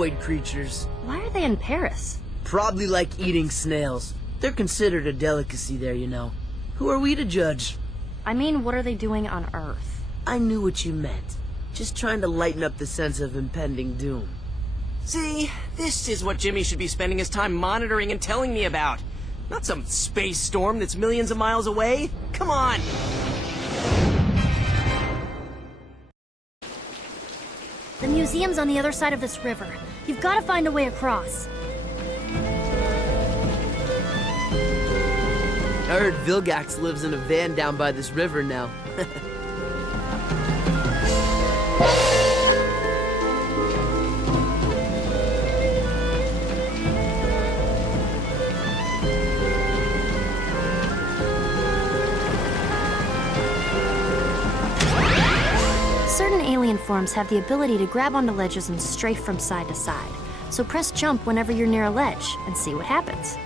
humanoid creatures. Why are they in Paris? Probably like eating snails. They're considered a delicacy there, you know. Who are we to judge? I mean, what are they doing on Earth? I knew what you meant. Just trying to lighten up the sense of impending doom. See, this is what Jimmy should be spending his time monitoring and telling me about. Not some space storm that's millions of miles away. Come on! The museum's on the other side of this river. You've got to find a way across. I heard Vilgax lives in a van down by this river now. Certain alien forms have the ability to grab onto ledges and strafe from side to side. So press jump whenever you're near a ledge and see what happens.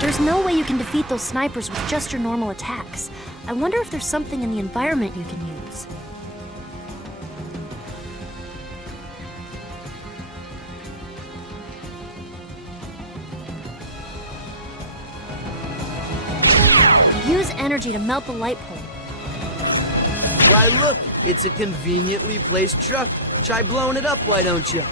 There's no way you can defeat those snipers with just your normal attacks. I wonder if there's something in the environment you can use. Use energy to melt the light pole. Why, look, it's a conveniently placed truck. Try blowing it up, why don't you?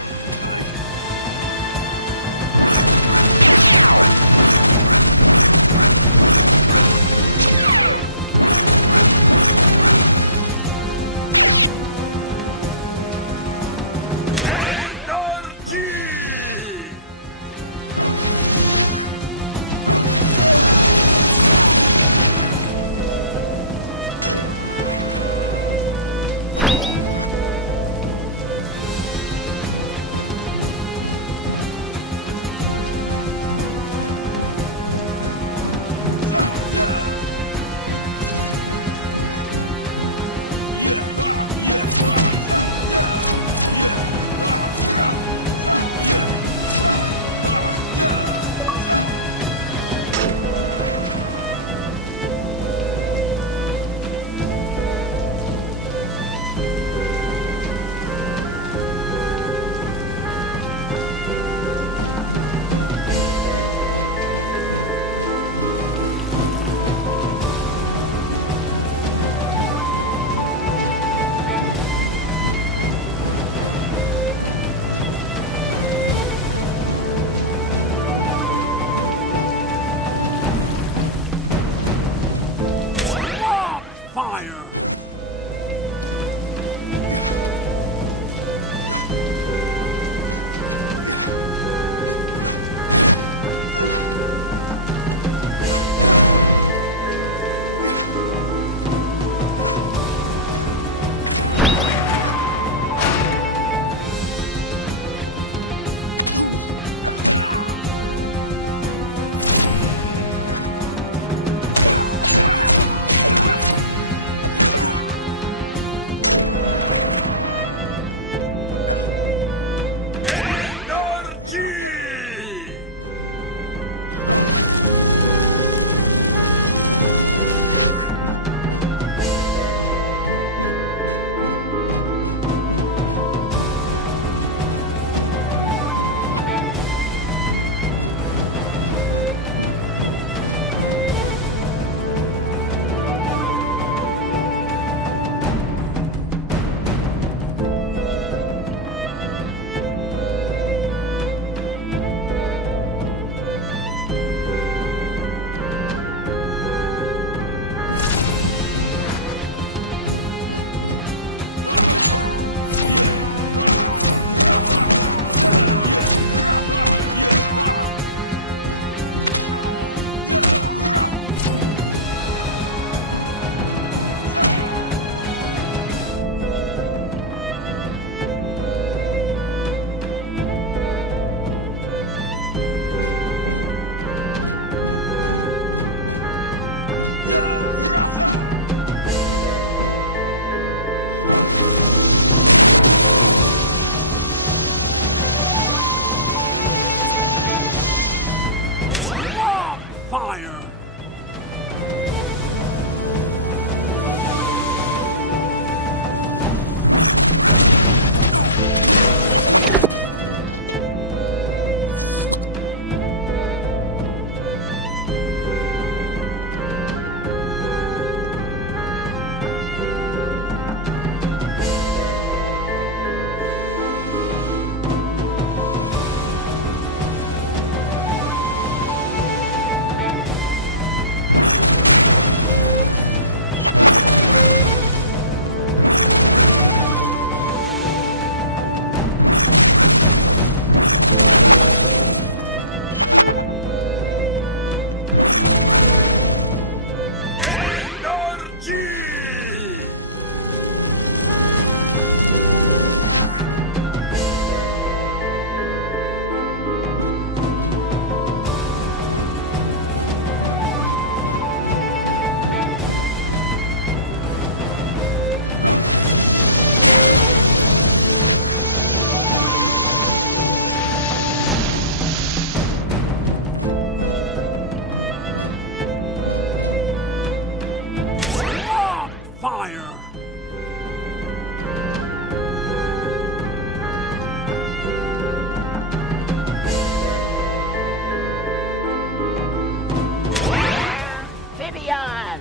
Vivian!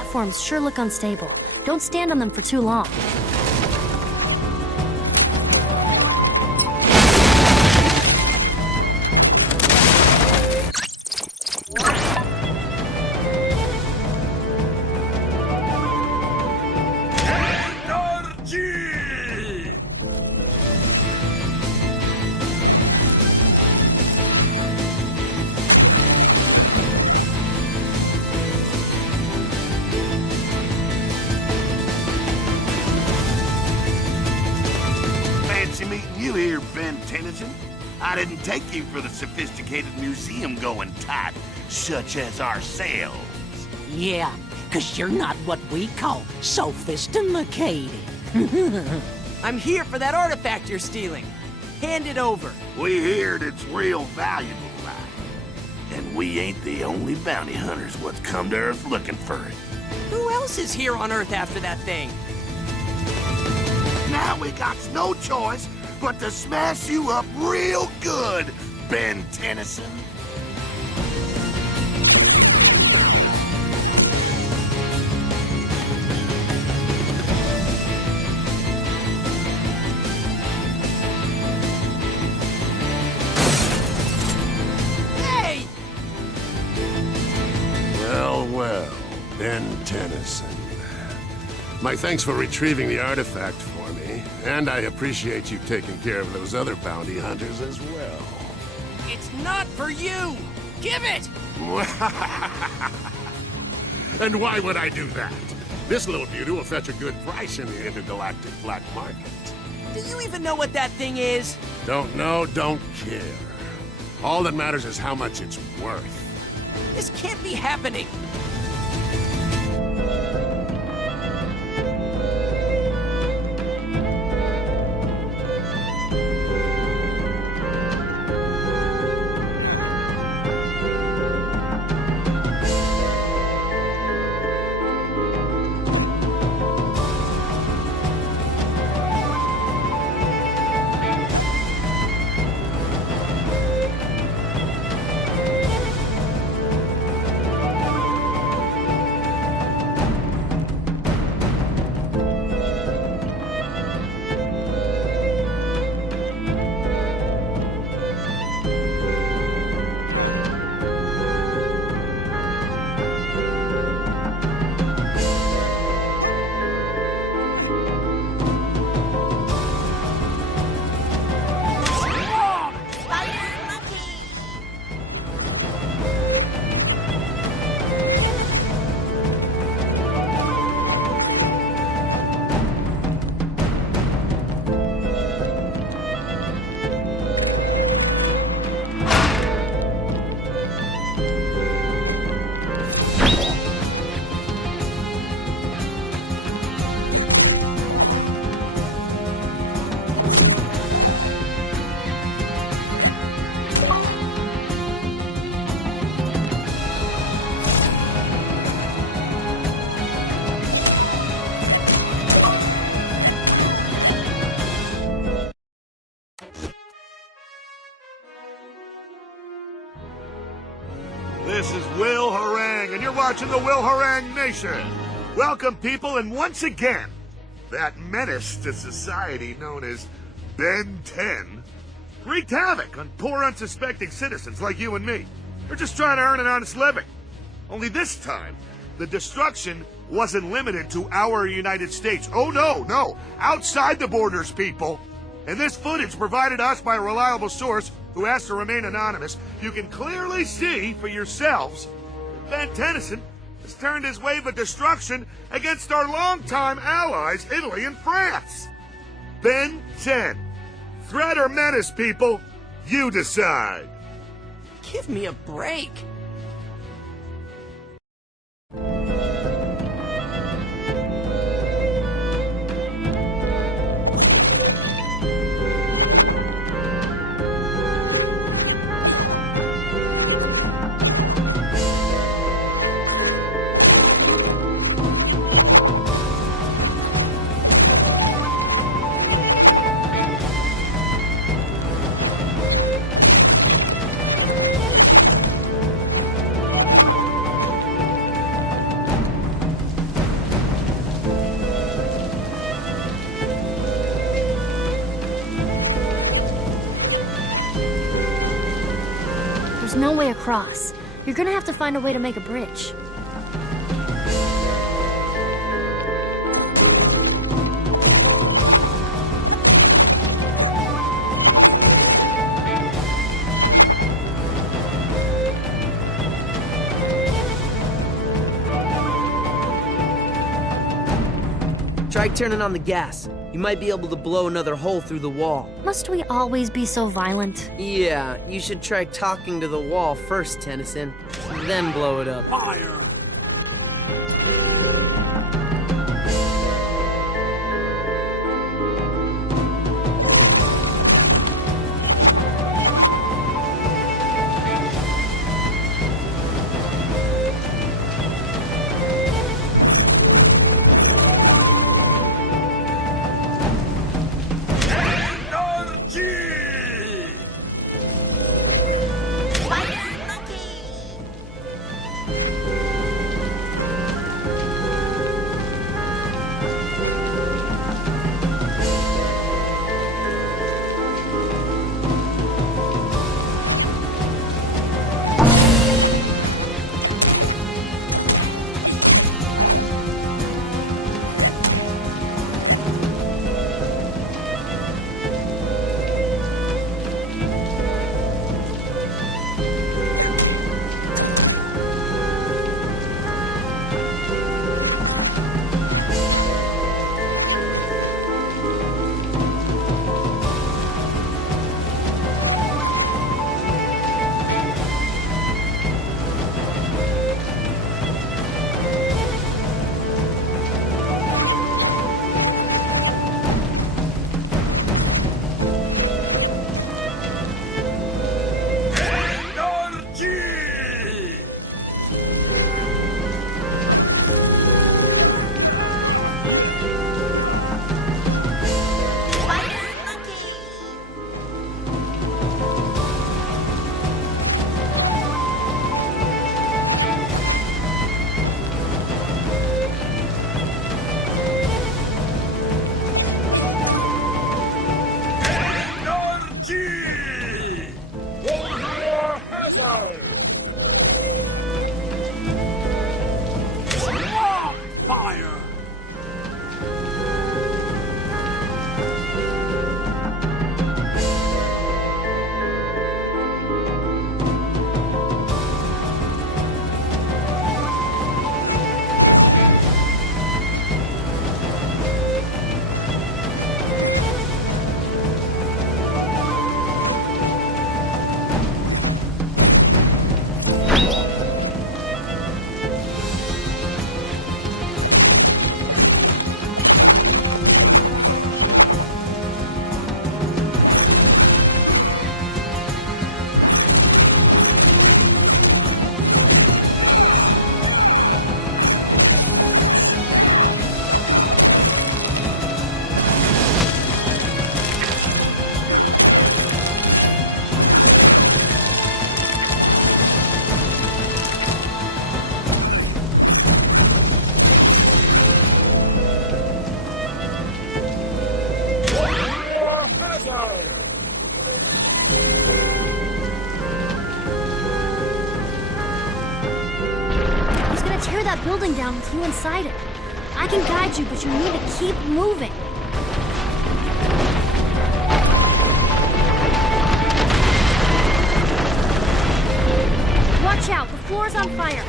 platforms sure look unstable. Don't stand on them for too long. Fancy meeting you here, Ben Tennyson. I didn't take you for the sophisticated museum-going type, such as ourselves. Yeah, 'cause you're not what we call sophisticated. I'm here for that artifact you're stealing. Hand it over. We heard it's real valuable, like. And we ain't the only bounty hunters what's come to Earth looking for it. Who else is here on Earth after that thing? Now we got no choice but to smash you up real good, Ben Tennyson. Hey! Well, Ben Tennyson. My thanks for retrieving the artifact for me, and I appreciate you taking care of those other bounty hunters as well. It's not for you! Give it! And why would I do that? This little beauty will fetch a good price in the intergalactic black market. Do you even know what that thing is? Don't know, don't care. All that matters is how much it's worth. This can't be happening! This is Will Harang, and you're watching the Will Harang Nation. Welcome, people, and once again, that menace to society known as Ben 10 wreaked havoc on poor, unsuspecting citizens like you and me. They're just trying to earn an honest living. Only this time, the destruction wasn't limited to our United States. Oh, no, outside the borders, people. And this footage provided us by a reliable source who asked to remain anonymous. You can clearly see for yourselves Ben Tennyson has turned his wave of destruction against our longtime allies, Italy and France. Ben 10. Threat or menace, people? You decide. Give me a break. no way across. You're gonna have to find a way to make a bridge. Try turning on the gas. You might be able to blow another hole through the wall. Must we always be so violent? Yeah, you should try talking to the wall first, Tennyson. Then blow it up. Fire! Fire! He's gonna tear that building down with you inside it. I can guide you, but you need to keep moving. Watch out, the floor's on fire.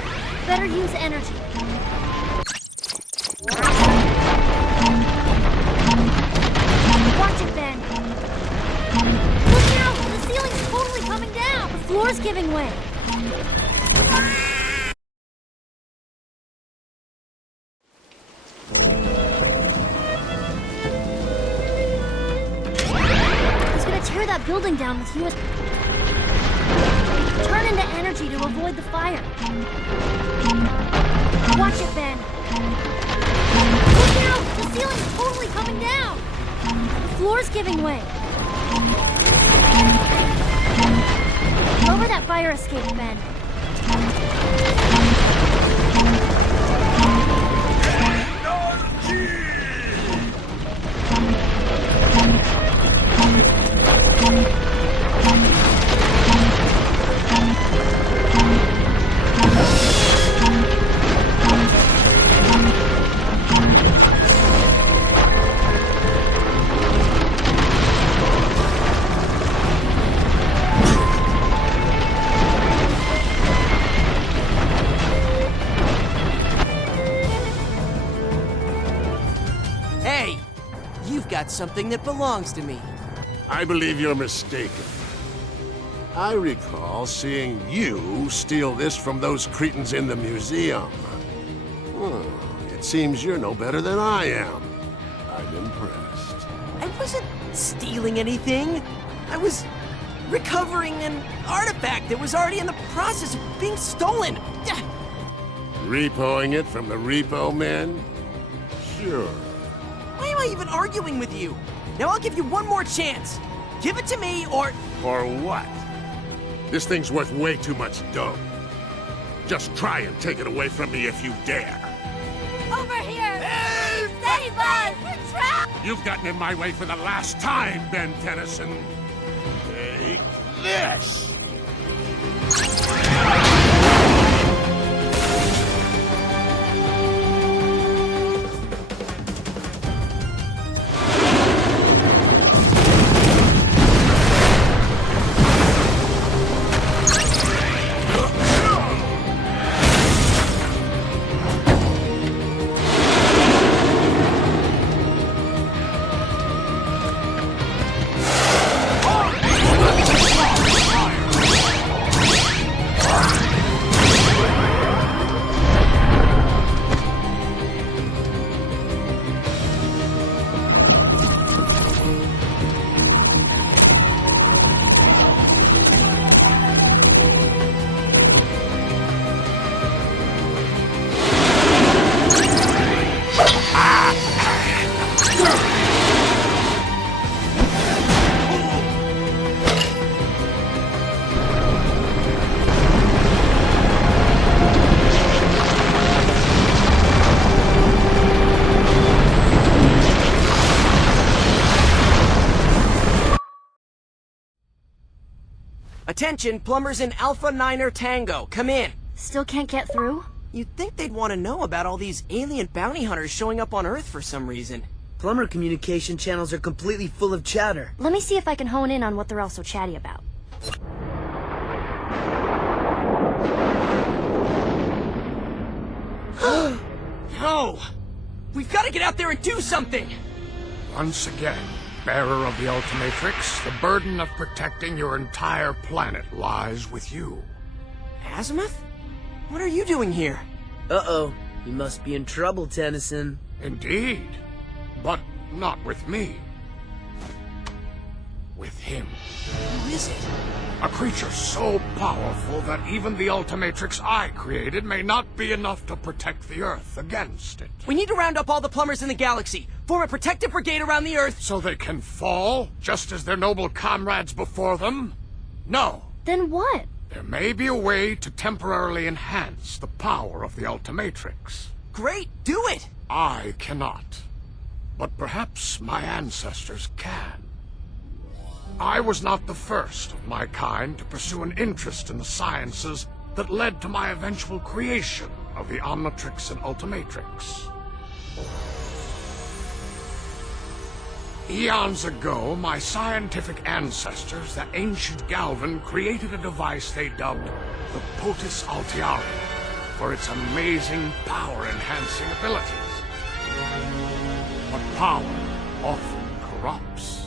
Better use energy. Watch it, Ben. Look out! The ceiling's totally coming down! The floor's giving way. He's gonna tear that building down with you. Turn into energy to avoid the fire. Watch it, Ben. Look out! The ceiling's totally coming down! The floor's giving way. Lower that fire escape, Ben. you've got something that belongs to me. I believe you're mistaken. I recall seeing you steal this from those cretins in the museum. It seems you're no better than I am. I'm impressed. I wasn't stealing anything. I was recovering an artifact that was already in the process of being stolen. Repoing it from the repo men? Sure. Why am I even arguing with you? Now I'll give you one more chance. Give it to me or... Or what? This thing's worth way too much dough. Just try and take it away from me if you dare. Over here! Save us! We're trapped! You've gotten in my way for the last time, Ben Tennyson. Take this! Attention, plumbers in Alpha Niner Tango, come in. Still can't get through? You'd think they'd want to know about all these alien bounty hunters showing up on Earth for some reason. Plumber communication channels are completely full of chatter. Let me see if I can hone in on what they're all so chatty about. No! We've got to get out there and do something! Once again, bearer of the Ultimatrix, the burden of protecting your entire planet lies with you. Azimuth? What are you doing here? Uh-oh. You must be in trouble, Tennyson. Indeed, but not with me. With him. Who is it? A creature so powerful that even the Ultimatrix I created may not be enough to protect the Earth against it. We need to round up all the plumbers in the galaxy, form a protective brigade around the Earth. So they can fall, just as their noble comrades before them? No. Then what? There may be a way to temporarily enhance the power of the Ultimatrix. Great, do it! I cannot. But perhaps my ancestors can. I was not the first of my kind to pursue an interest in the sciences that led to my eventual creation of the Omnitrix and Ultimatrix. Eons ago, my scientific ancestors, the ancient Galvan, created a device they dubbed the Potus Altiari for its amazing power-enhancing abilities. But power often corrupts.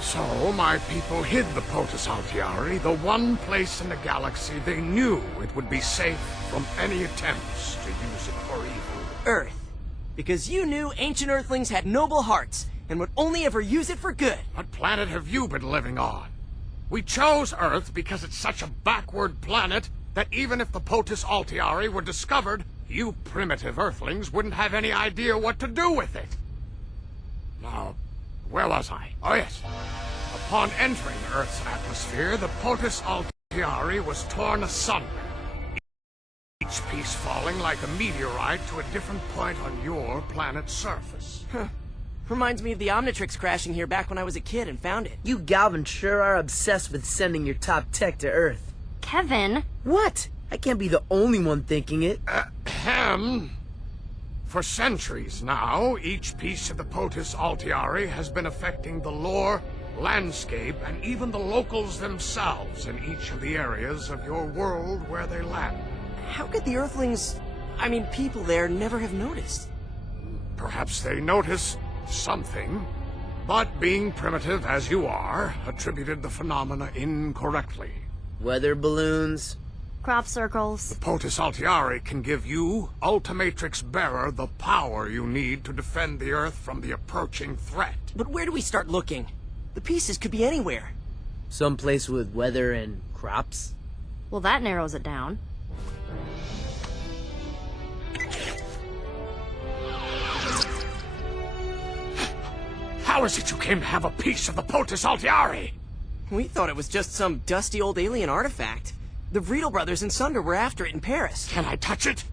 So, my people hid the Potus Altiari, the one place in the galaxy they knew it would be safe from any attempts to use it for evil. Earth. Because you knew ancient Earthlings had noble hearts, and would only ever use it for good. What planet have you been living on? We chose Earth because it's such a backward planet that even if the Potus Altiari were discovered, you primitive Earthlings wouldn't have any idea what to do with it. Now, where was I? Oh yes. Upon entering Earth's atmosphere, the Potus Altiari was torn asunder, each piece falling like a meteorite to a different point on your planet's surface. Reminds me of the Omnitrix crashing here back when I was a kid and found it. You Galvin sure are obsessed with sending your top tech to Earth. Kevin? What? I can't be the only one thinking it. Ahem. For centuries now, each piece of the Potus Altiari has been affecting the lore, landscape, and even the locals themselves in each of the areas of your world where they land. How could the Earthlings, I mean people there, never have noticed? Perhaps they notice something, but being primitive as you are, attributed the phenomena incorrectly. Weather balloons. Crop circles. POTUS Altiari can give you, Ultimatrix Bearer, the power you need to defend the Earth from the approaching threat. But where do we start looking? The pieces could be anywhere. Someplace with weather and crops. Well, that narrows it down. How is it you came to have a piece of the POTUS Altiari? We thought it was just some dusty old alien artifact. The Vriedel brothers and Sunder were after it in Paris. Can I touch it?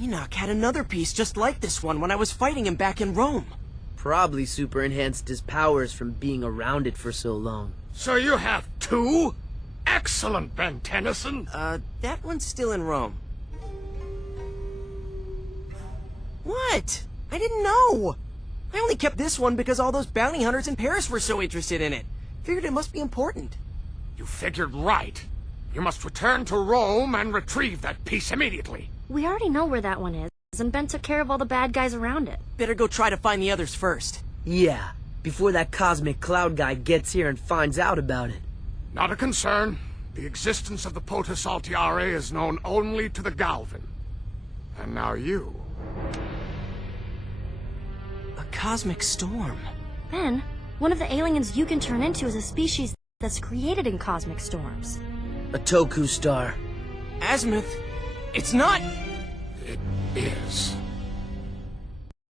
Enoch had another piece just like this one when I was fighting him back in Rome. Probably super enhanced his powers from being around it for so long. So you have two? Excellent, Ben Tennyson. That one's still in Rome. What? I didn't know. I only kept this one because all those bounty hunters in Paris were so interested in it. Figured it must be important. You figured right. You must return to Rome and retrieve that piece immediately. We already know where that one is, and Ben took care of all the bad guys around it. Better go try to find the others first. Yeah, before that cosmic cloud guy gets here and finds out about it. Not a concern. The existence of the POTUS Altiari is known only to the Galvin. And now you. A cosmic storm. Ben, one of the aliens you can turn into is a species that's created in cosmic storms. A Toku star. Azimuth. It's not... It is.